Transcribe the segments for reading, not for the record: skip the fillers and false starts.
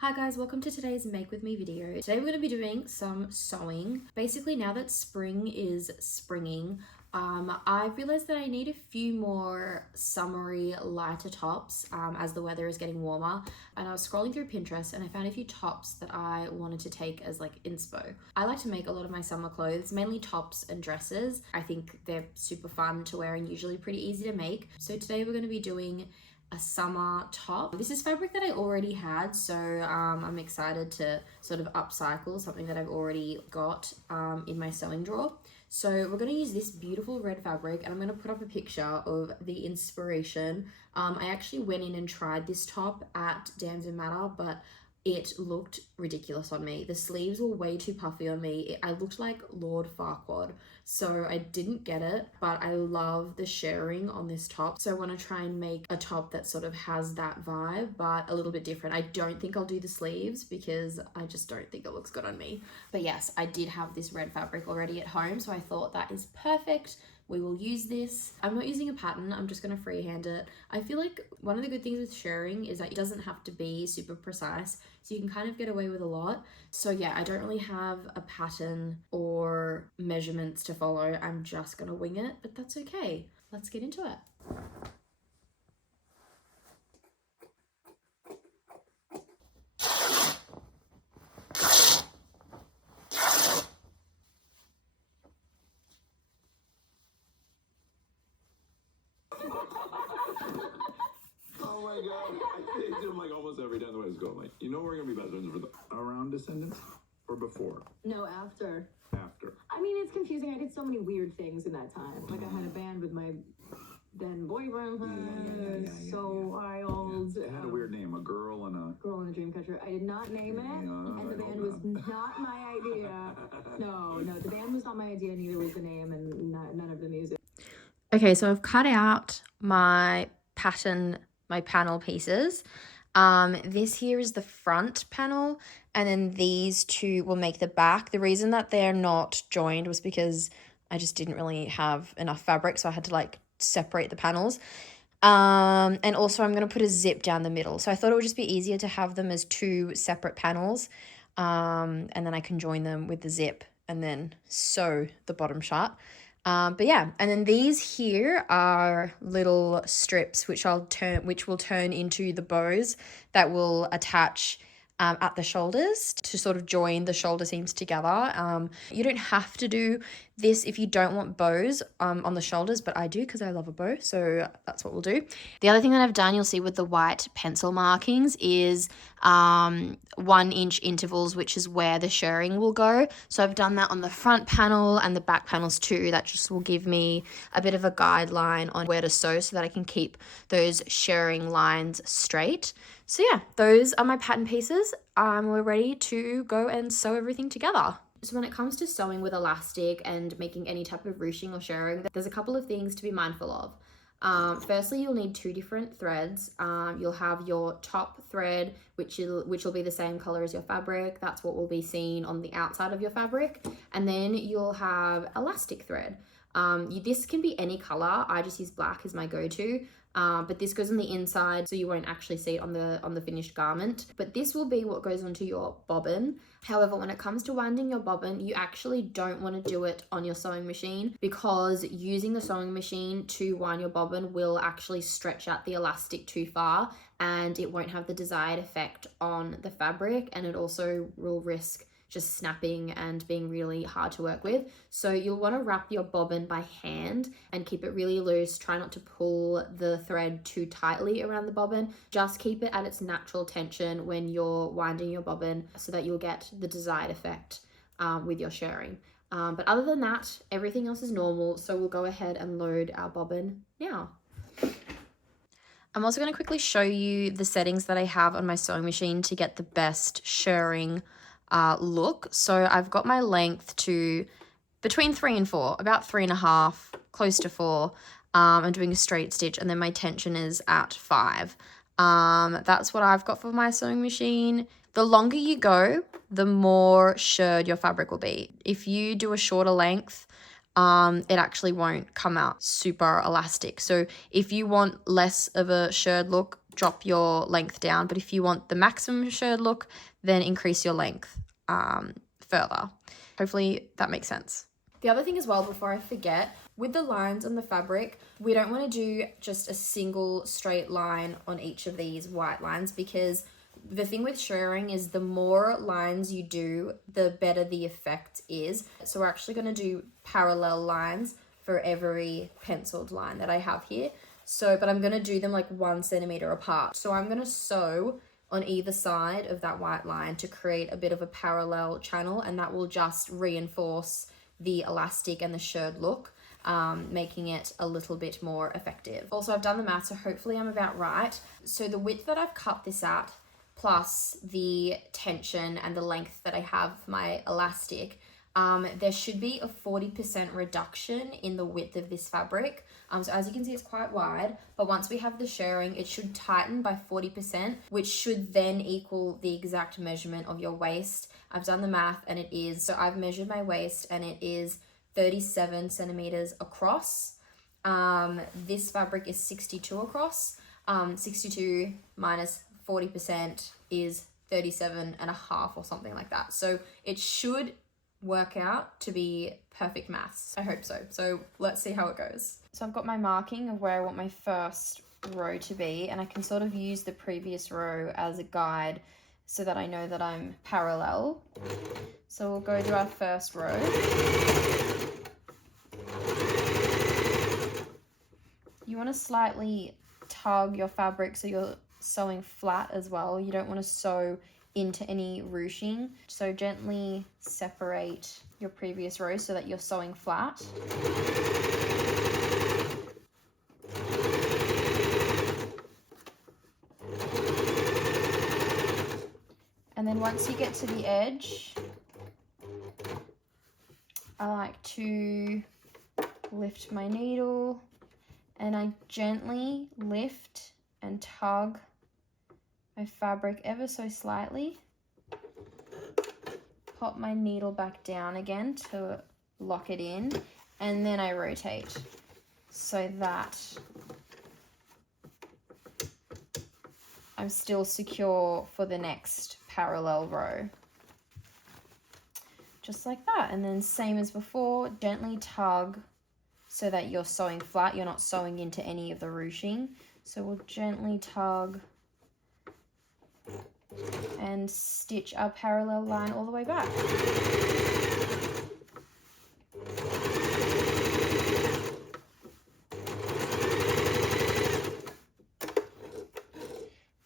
Hi guys, welcome to today's Make With Me video. Today we're going to be doing some sewing. Basically, now that spring is springing, I realized that I need a few more summery lighter tops as the weather is getting warmer. And I was scrolling through Pinterest and I found a few tops that I wanted to take as like inspo. I like to make a lot of my summer clothes, mainly tops and dresses. I think they're super fun to wear and usually pretty easy to make. So today we're going to be doing a summer top. This is fabric that I already had, so I'm excited to sort of upcycle something that I've already got in my sewing drawer. So we're going to use this beautiful red fabric, and I'm going to put up a picture of the inspiration. I actually went in and tried this top at Damson Madder, but it looked ridiculous on me. The sleeves were way too puffy on me. I looked like Lord Farquaad, so I didn't get it, but I love the shirring on this top. So I want to try and make a top that sort of has that vibe, but a little bit different. I don't think I'll do the sleeves because I just don't think it looks good on me. But yes, I did have this red fabric already at home, so I thought that is perfect. We will use this. I'm not using a pattern, I'm just gonna freehand it. I feel like one of the good things with shirring is that it doesn't have to be super precise, so you can kind of get away with a lot. So yeah, I don't really have a pattern or measurements to follow. I'm just gonna wing it, but that's okay. Let's get into it. Oh my god. I do them like almost every time the way it's going. Like, you know we're gonna be best friends for the around Descendants or before? No, after. After. I mean, it's confusing. I did so many weird things in that time. Like, I had a band with my then boyfriend. So wild. Yeah. It had a weird name, a girl and a Dreamcatcher. I did not name it, and the band was not my idea. No, the band was not my idea. Neither was the name, and none of the music. Okay, so I've cut out my pattern, my panel pieces. This here is the front panel, and then these two will make the back. The reason that they're not joined was because I just didn't really have enough fabric, so I had to like separate the panels. And also I'm going to put a zip down the middle. So I thought it would just be easier to have them as two separate panels. And then I can join them with the zip and then sew the bottom shut. But yeah, and then these here are little strips which will turn into the bows that will attach at the shoulders to sort of join the shoulder seams together. You don't have to do this if you don't want bows on the shoulders, but I do because I love a bow, so that's what we'll do. The other thing that I've done, you'll see with the white pencil markings, is 1 inch intervals, which is where the shirring will go. So I've done that on the front panel and the back panels too. That just will give me a bit of a guideline on where to sew so that I can keep those shirring lines straight. So yeah, those are my pattern pieces. We're ready to go and sew everything together. So when it comes to sewing with elastic and making any type of ruching or shirring, there's a couple of things to be mindful of. Firstly, you'll need 2 different threads. You'll have your top thread, which will be the same color as your fabric. That's what will be seen on the outside of your fabric. And then you'll have elastic thread. This can be any color. I just use black as my go-to. But this goes on the inside, so you won't actually see it on the finished garment. But this will be what goes onto your bobbin. However, when it comes to winding your bobbin, you actually don't want to do it on your sewing machine, because using the sewing machine to wind your bobbin will actually stretch out the elastic too far, and it won't have the desired effect on the fabric, and it also will risk just snapping and being really hard to work with. So you'll want to wrap your bobbin by hand and keep it really loose. Try not to pull the thread too tightly around the bobbin. Just keep it at its natural tension when you're winding your bobbin so that you'll get the desired effect with your shirring. But other than that, everything else is normal. So we'll go ahead and load our bobbin now. I'm also going to quickly show you the settings that I have on my sewing machine to get the best shirring look. So I've got my length to between 3 and 4, about 3.5, close to 4. I'm doing a straight stitch, and then my tension is at 5. That's what I've got for my sewing machine. The longer you go, the more shirred your fabric will be. If you do a shorter length, it actually won't come out super elastic. So if you want less of a shirred look, drop your length down. But if you want the maximum shirred look, then increase your length further. Hopefully that makes sense. The other thing as well, before I forget, with the lines on the fabric, we don't want to do just a single straight line on each of these white lines, because the thing with shirring is the more lines you do, the better the effect is. So we're actually going to do parallel lines for every penciled line that I have here. So, but I'm going to do them like 1 centimeter apart. So I'm going to sew on either side of that white line to create a bit of a parallel channel, and that will just reinforce the elastic and the shirred look, making it a little bit more effective. Also, I've done the math, so hopefully I'm about right. So the width that I've cut this at, plus the tension and the length that I have my elastic, there should be a 40% reduction in the width of this fabric. So as you can see, it's quite wide, but once we have the shirring, it should tighten by 40%, which should then equal the exact measurement of your waist. I've done the math and it is, so I've measured my waist and it is 37 centimeters across. This fabric is 62 across. 62 minus 40% is 37 and a half or something like that. So it should work out to be perfect maths. I hope so. So let's see how it goes. So I've got my marking of where I want my first row to be, and I can sort of use the previous row as a guide so that I know that I'm parallel. So we'll go to our first row. You want to slightly tug your fabric so you're sewing flat as well. You don't want to sew into any ruching. So gently separate your previous row so that you're sewing flat. And then once you get to the edge, I like to lift my needle and I gently lift and tug my fabric ever so slightly. Pop my needle back down again to lock it in, and then I rotate so that I'm still secure for the next parallel row. Just like that. And then same as before, gently tug so that you're sewing flat, you're not sewing into any of the ruching. So we'll gently tug and stitch our parallel line all the way back.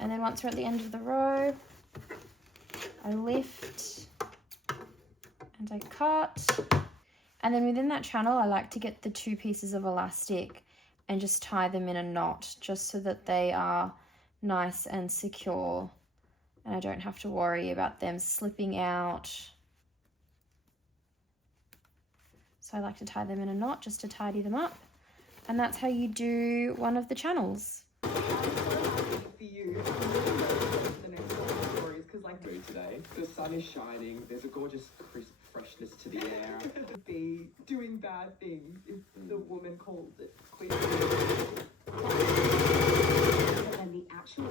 And then once we're at the end of the row, I lift and I cut. And then within that channel, I like to get the 2 pieces of elastic and just tie them in a knot, just so that they are nice and secure and I don't have to worry about them slipping out. So I like to tie them in a knot just to tidy them up. And that's how you do one of the channels. For you, the next stories, because like today, the sun is shining, there's a gorgeous crisp freshness to the air. Be doing bad things if the woman calls it queen. And the actual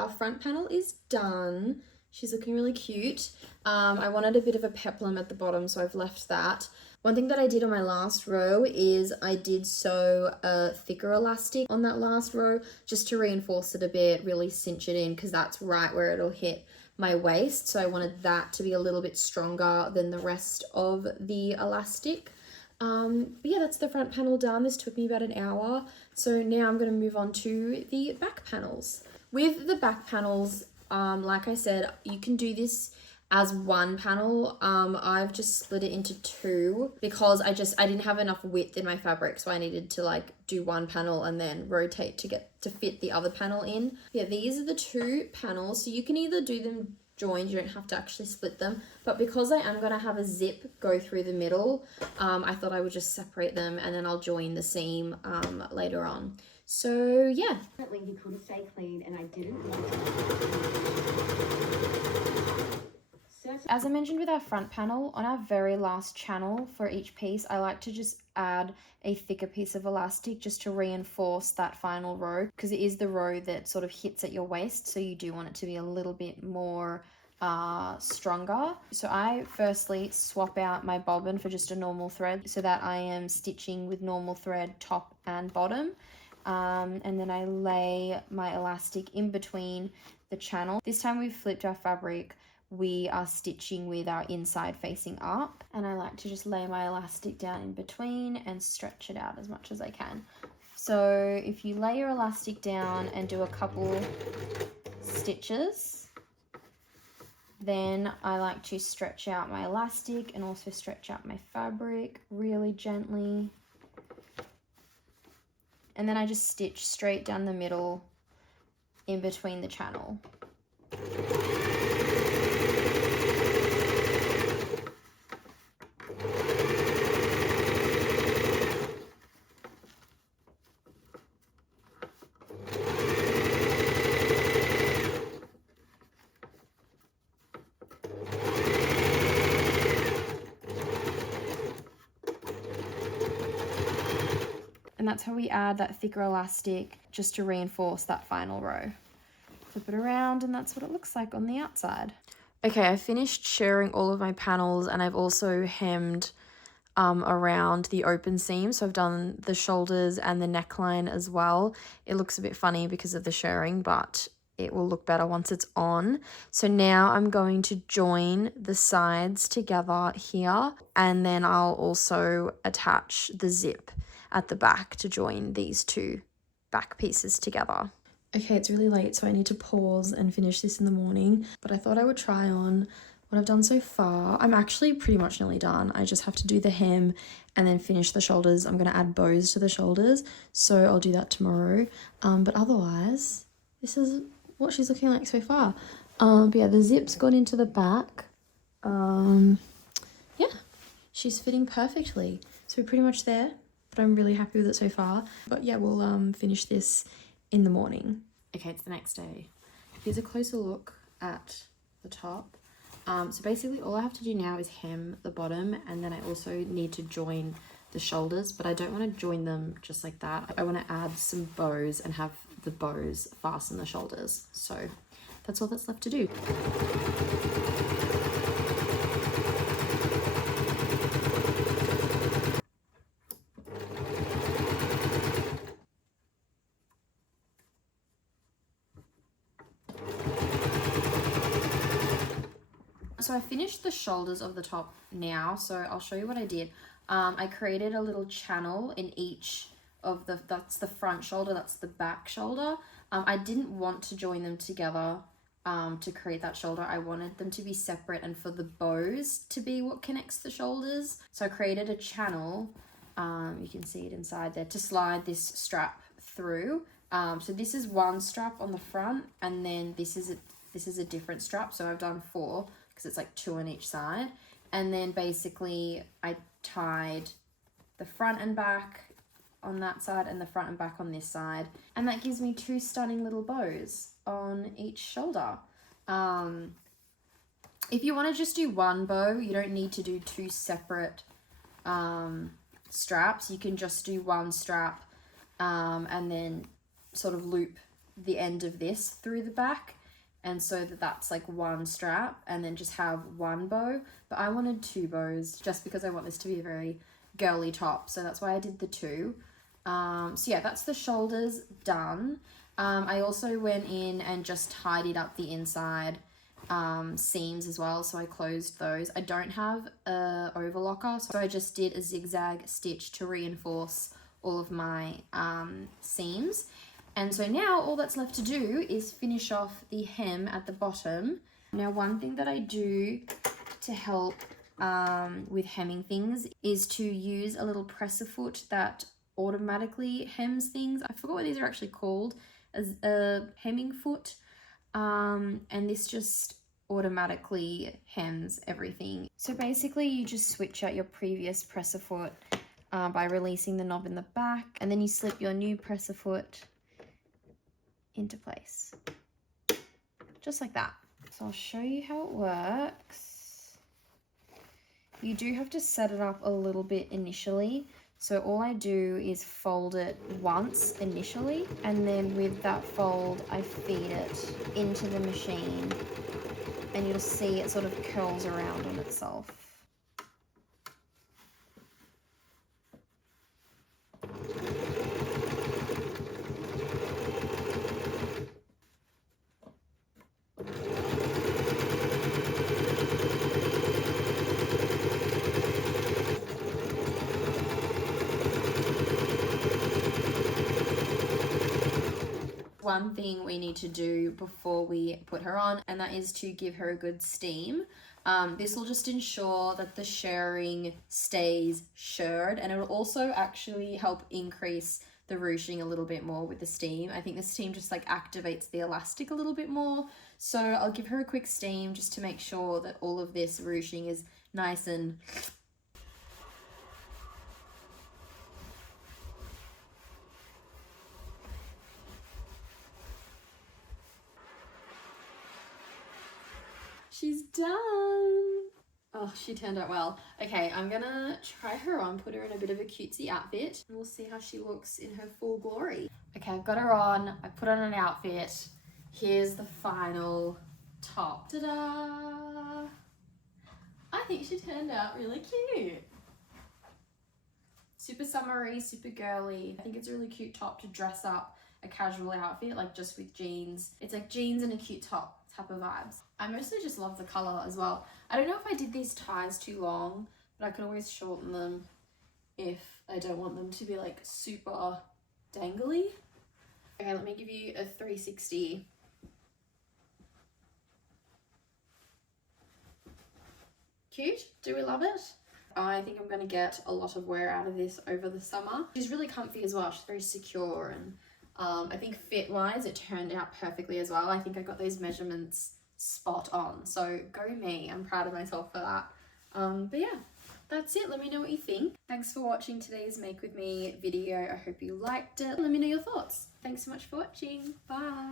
Our front panel is done. She's looking really cute. I wanted a bit of a peplum at the bottom, so I've left that. One thing that I did on my last row is I did sew a thicker elastic on that last row just to reinforce it a bit, really cinch it in, because that's right where it'll hit my waist. So I wanted that to be a little bit stronger than the rest of the elastic. But yeah, that's the front panel done. This took me about an hour. So now I'm going to move on to the back panels. With the back panels, like I said, you can do this as one panel. I've just split it into 2 because I didn't have enough width in my fabric, so I needed to like do one panel and then rotate to get to fit the other panel in. Yeah, these are the 2 panels, so you can either do them joined, you don't have to actually split them, but because I am going to have a zip go through the middle, I thought I would just separate them and then I'll join the seam later on. So yeah. Apparently he couldn't stay clean and I didn't want to. As I mentioned with our front panel, on our very last channel for each piece, I like to just add a thicker piece of elastic just to reinforce that final row, because it is the row that sort of hits at your waist, so you do want it to be a little bit more stronger. So I firstly swap out my bobbin for just a normal thread so that I am stitching with normal thread top and bottom, and then I lay my elastic in between the channel. This time we've flipped our fabric, we are stitching with our inside facing up, and I like to just lay my elastic down in between and stretch it out as much as I can. So if you lay your elastic down and do a couple stitches, then I like to stretch out my elastic and also stretch out my fabric really gently, and then I just stitch straight down the middle in between the channel. And that's how we add that thicker elastic, just to reinforce that final row. Flip it around, and that's what it looks like on the outside. Okay, I finished shirring all of my panels, and I've also hemmed around the open seam. So I've done the shoulders and the neckline as well. It looks a bit funny because of the shirring, but it will look better once it's on. So now I'm going to join the sides together here, and then I'll also attach the zip at the back to join these two back pieces together. Okay, it's really late, so I need to pause and finish this in the morning, but I thought I would try on what I've done so far. I'm actually pretty much nearly done. I just have to do the hem and then finish the shoulders. I'm going to add bows to the shoulders, so I'll do that tomorrow. But otherwise, this is what she's looking like so far. But yeah, the zip's gone into the back. Yeah, she's fitting perfectly. So we're pretty much there, but I'm really happy with it so far. But yeah, we'll finish this in the morning. Okay, it's the next day. Here's a closer look at the top. So basically all I have to do now is hem the bottom, and then I also need to join the shoulders, but I don't want to join them just like that. I want to add some bows and have the bows fasten the shoulders. So that's all that's left to do. So I finished the shoulders of the top now, so I'll show you what I did. I created a little channel in each of that's the front shoulder, that's the back shoulder. I didn't want to join them together to create that shoulder. I wanted them to be separate and for the bows to be what connects the shoulders. So I created a channel, you can see it inside there, to slide this strap through. So this is one strap on the front, and then this is a different strap. So I've done 4 because it's like 2 on each side. And then basically I tied the front and back on that side and the front and back on this side. And that gives me 2 stunning little bows on each shoulder. If you want to just do one bow, you don't need to do 2 separate straps. You can just do one strap and then sort of loop the end of this through the back, and so that's like one strap, and then just have one bow. But I wanted 2 bows just because I want this to be a very girly top, so that's why I did the 2. So yeah, that's the shoulders done. I also went in and just tidied up the inside seams as well, so I closed those. I don't have a overlocker, so I just did a zigzag stitch to reinforce all of my seams. And so now all that's left to do is finish off the hem at the bottom. Now, one thing that I do to help with hemming things is to use a little presser foot that automatically hems things. I forgot what these are actually called, as a hemming foot. And this just automatically hems everything. So basically you just switch out your previous presser foot by releasing the knob in the back, and then you slip your new presser foot into place, just like that. So I'll show you how it works. You do have to set it up a little bit initially. So all I do is fold it once initially, and then with that fold, I feed it into the machine, and you'll see it sort of curls around on itself. One thing we need to do before we put her on, and that is to give her a good steam. This will just ensure that the shirring stays shirred, and it will also actually help increase the ruching a little bit more with the steam. I think the steam just like activates the elastic a little bit more. So I'll give her a quick steam just to make sure that all of this ruching is nice and she's done. Oh, she turned out well. Okay, I'm gonna try her on, put her in a bit of a cutesy outfit, and we'll see how she looks in her full glory. Okay, I've got her on, I put on an outfit. Here's the final top. Ta-da! I think she turned out really cute. Super summery, super girly. I think it's a really cute top to dress up a casual outfit, like just with jeans. It's like jeans and a cute top type of vibes. I mostly just love the color as well. I don't know if I did these ties too long, but I can always shorten them if I don't want them to be like super dangly. Okay, let me give you a 360. Cute? Do we love it? I think I'm going to get a lot of wear out of this over the summer. She's really comfy as well. She's very secure, and I think fit wise it turned out perfectly as well. I think I got those measurements spot on, so go me. I'm proud of myself for that. But yeah, that's it. Let me know what you think. Thanks for watching today's Make With Me video. I hope you liked it. Let me know your thoughts. Thanks so much for watching. Bye.